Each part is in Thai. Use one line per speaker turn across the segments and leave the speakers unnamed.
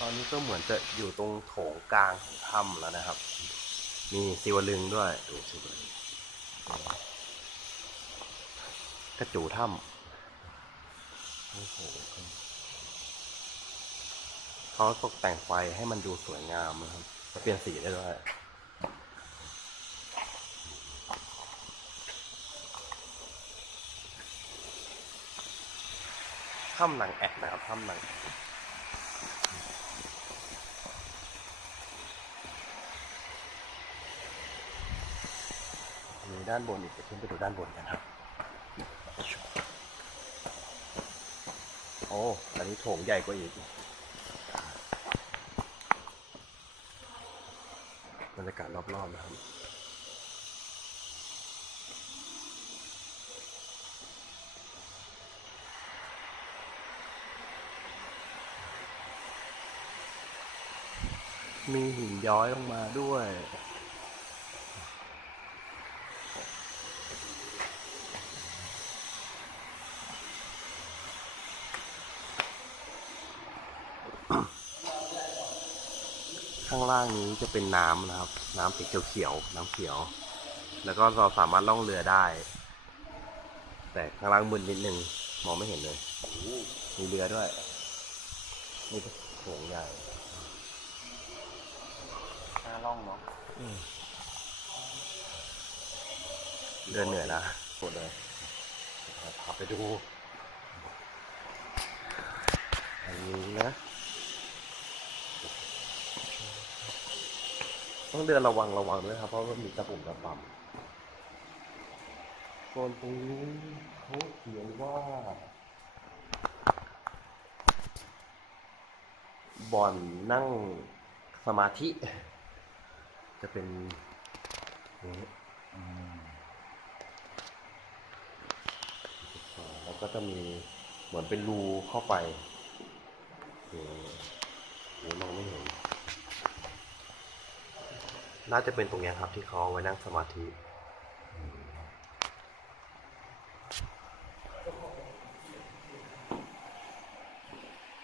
ตอนนี้ก็เหมือนจะอยู่ตรงโถงกลางของถ้ำแล้วนะครับ มีสิวลึงด้วยดูสิวลึงกระจูถ้ำโอ้โหเขาตกแต่งไฟให้มันดูสวยงามนะครับเปลี่ยนสีได้ด้วยถ้ำหนังแอดนะครับถ้ำหนังแอด ด้านบนอีกเดี๋ยวขึ้นไปดูด้านบนกันครับ โอ้ อันนี้โถงใหญ่กว่าอีกบรรยากาศรอบๆนะครับมีหินย้อยลงมาด้วย ข้างล่างนี้จะเป็นน้ำนะครับ น้ำสีเขียวๆน้ำเขียว แล้วก็เราสามารถล่องเรือได้ แต่ข้างล่างมึนนิดนึงมองไม่เห็นเลยโอ้โหมีเรือด้วยนี่ก็โถงใหญ่
หน้าร่องเนาะ
เดินเหนื่อยนะปวดเลยพาไปดูอันนี้นะ ต้องเดินระวังระวังด้วยครับ เพราะว่ามีตะปุ่มตะป่ำส่วนตรงนี้เขาเขียนว่าบ่อนนั่งสมาธิ จะเป็นอย่างนี้แล้วก็จะมีเหมือนเป็นรูเข้าไปนี่นี่มองไม่เห็น น่าจะเป็นตรงนี้ครับที่เขาไว้นั่งสมาธิ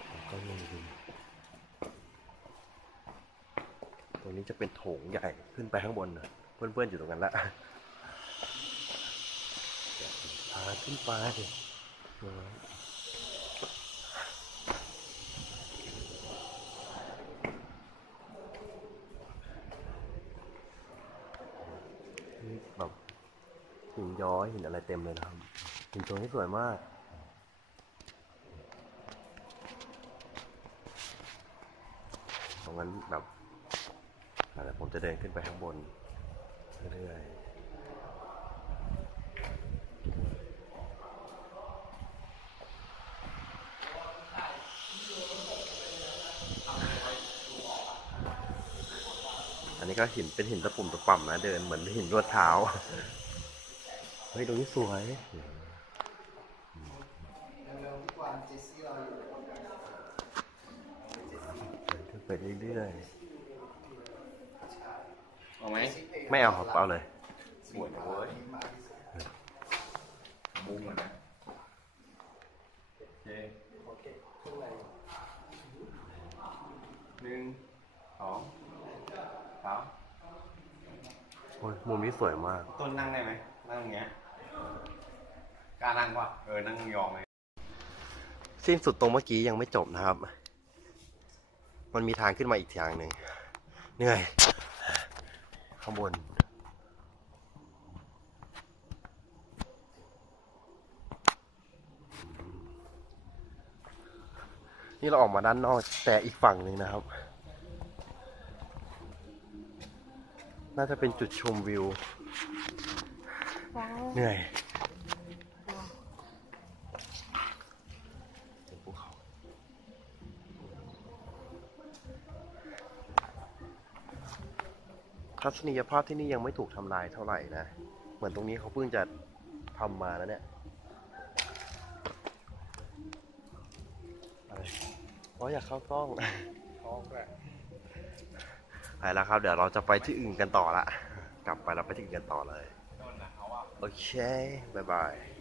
แล้วก็มีตรงนี้จะเป็นโถงใหญ่ขึ้นไปข้างบนนะเพื่อนๆอยู่ตรงนั้นละพาขึ้นไปนี่แบบ หินย้อยหินอะไรเต็มเลยนะครับหินตรงนี้สวยมากตรงนั้นแบบอะไรผมจะเดินขึ้นไปข้างบนเรื่อยอันนี้ก็หินเป็นหินตะปุ่มตะป่ำนะเดินเหมือนหินรวดเท้า เฮ้ยตรงนี้สวยเดินขึ้นไปเรื่อย
เอาไหม
ไม่เอาครับเอาเลย
สวยนะเว้ยมุมเหมือนกันโอเคหนึ่งสองสาม
โอ้ยมุมนี้สวยมาก
ต้นนั่งได้ไหม นั่งอย่างเงี้ยกล้านั่งปะเออ นั่งยองเลย
สิ้นสุดตรงเมื่อกี้ยังไม่จบนะครับ มันมีทางขึ้นมาอีกทางหนึ่ง เหนื่อย ข้างบนนี่เราออกมาด้านนอกแต่อีกฝั่งหนึ่งนะครับ น่าจะเป็นจุดชมวิว เหนื่อยเป็นภูเขาทัศนียภาพที่นี่ยังไม่ถูกทำลายเท่าไหร่นะ เหมือนตรงนี้เขาเพิ่งจะทำมาแล้วเนี่ยอะไรอ๋ออยากเข้ากล้อง
ท้องด้วย
ไปแล้วครับ เดี๋ยวเราจะไปที่อื่นกันต่อละ กลับไปเราไปที่อื่นกันต่อเลย
ต้นน